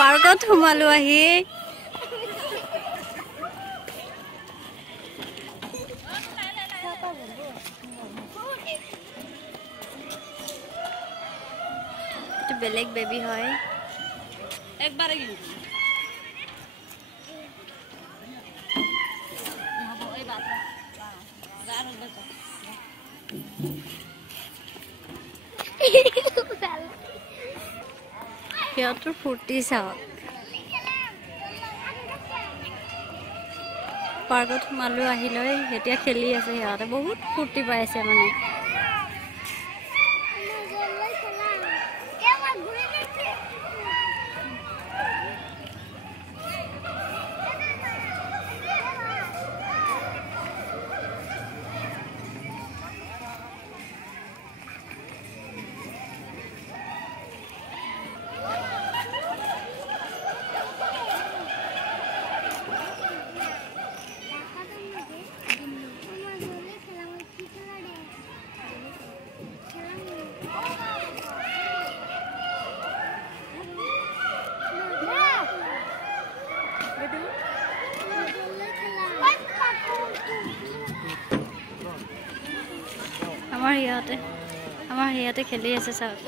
पार्कत सोमालो आही तो बेलेग बेबी है एक बार फूर्ति चाওক पार्कत सोमालो आহি লৈ এতিয়া খেলি আছে সিহঁতে বহুত ফূৰ্তি পাইছে মানে আমাৰ ইয়াতে খেলি আছে চাওক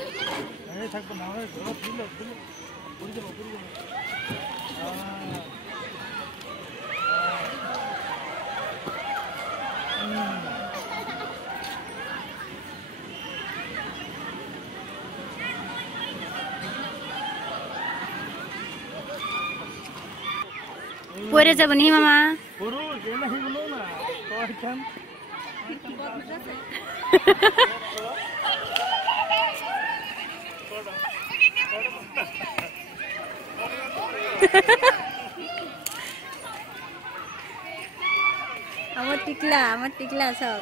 পৰে যাব নি মামা আমার টিকলা সব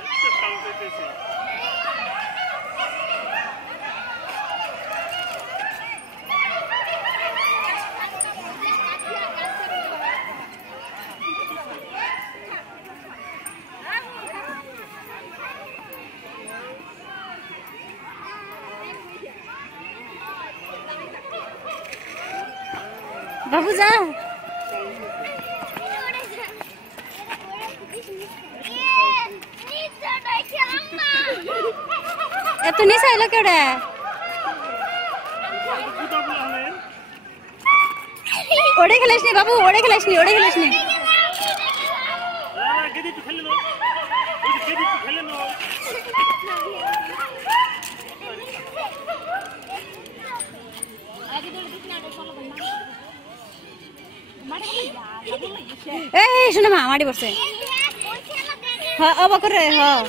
बाबू जा तू नहीं साइलो केवढा ओढे खेळायच नाही बाबू ओढे खेळायच नाही ए सुन मा माडी बसছে हां अब करे हां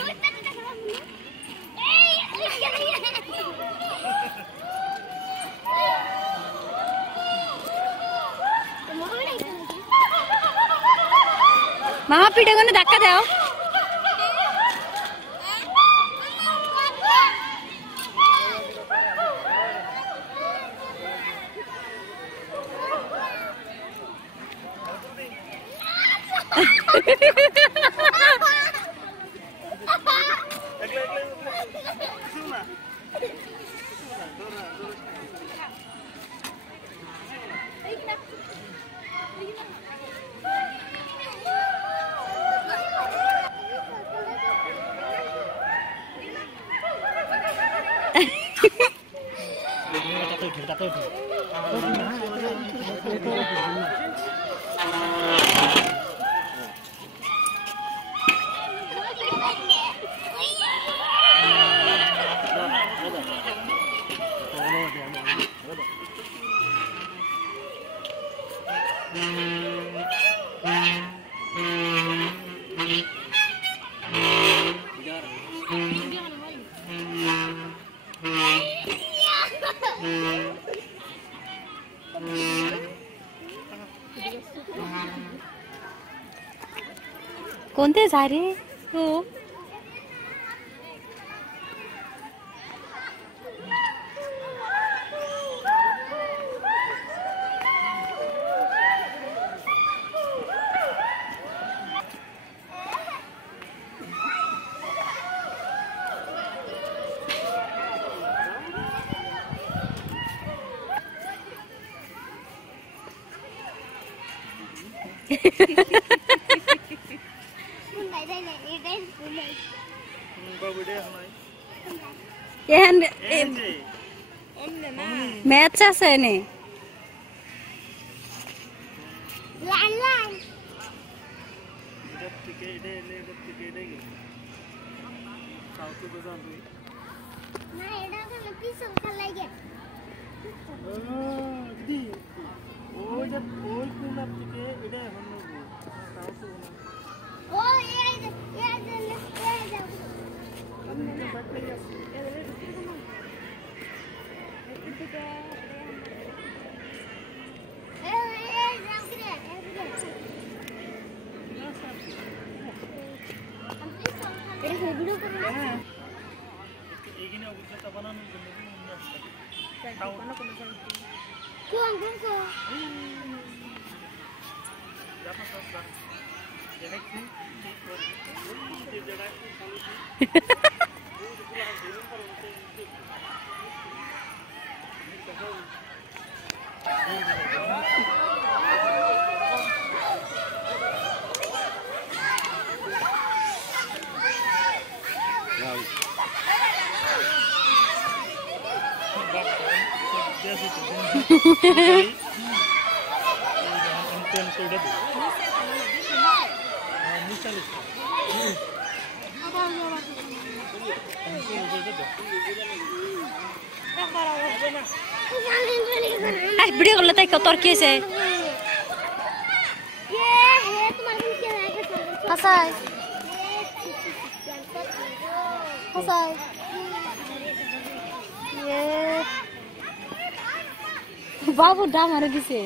मामा पीठे को धक्का दे কোনতে যায় রে ও मैच আছে নে লাল লাল এটা থেকে এটা থেকে এটা কি সাউথ বাজার দুই না এটা কোন পিছন খালাই গে দি ওই যে ওই কোন থেকে এটা এখন সাউথ ও এই যে वीडियो कर लेते कतर के से ये है तुम्हारे के हसाय हसाय ये बाबू डा मार दिसे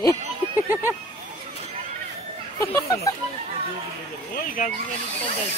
ओई गाज में निकल जाए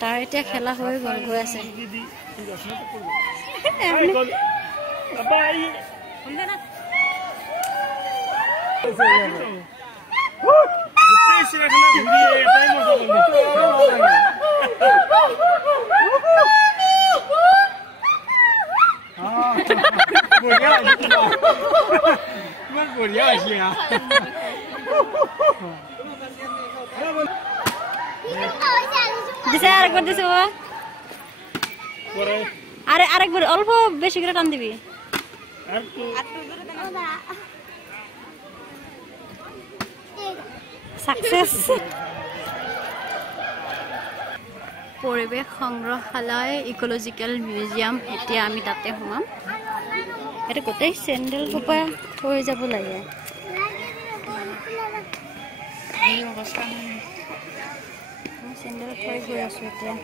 তার এটা খেলা হয়ে গল গৈ আছে দিছে আরেকবার দিছে বাবা আরে আরেকবার অল্প বেশি করে টান দিবি সাকসেস পৰিৱেশ সংগ্ৰহালয় ইকোলজিক্যাল মিউজিয়াম এতিয়া আমি তাতে সোমাম এটা গোটেই চেন্ডেল সোপা থৈ যাব লাগে চেন্ডেল থৈ গৈ আছো এতিয়া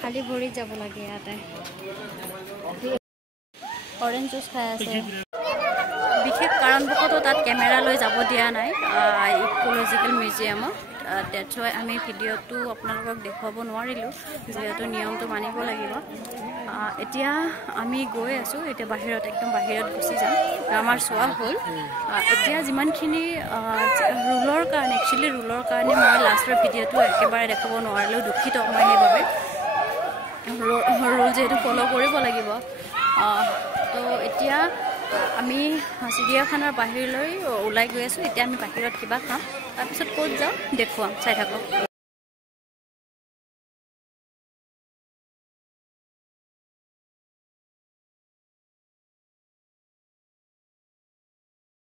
খালি ভৰি যাব লাগে ইয়াতে অৰেঞ্জ জুচ খাই আছে বিশেষ কাৰণবশতঃ তাত কেমেৰা লৈ যাব দিয়া নাই ইক'লজিকেল মিউজিয়ামত ডেটছ ৱাই আমি ভিডিঅ'টো আপোনালোকক দেখুৱাব নোৱাৰিলোঁ যিহেতু নিয়মটো মানিব লাগিব এতিয়া আমি গৈ আছোঁ এতিয়া বাহিৰত একদম বাহিৰত গুচি যাম আমাৰ চোৱা হ'ল এতিয়া যিমানখিনি ৰুলৰ কাৰণে একচুৱেলি ৰুলৰ কাৰণে মই লাষ্টৰ ভিডিঅ'টো একেবাৰে দেখাব নোৱাৰিলোঁ দুখিত মই সেইবাবে ৰুল যিহেতু ফ'ল' কৰিব লাগিব তো এতিয়া আমি চিৰিয়াখানাৰ বাহিৰলৈ ওলাই গৈ আছোঁ এতিয়া আমি বাহিৰত কিবা খাম তাৰপিছত ক'ত যাওঁ দেখুৱাম চাই থাকক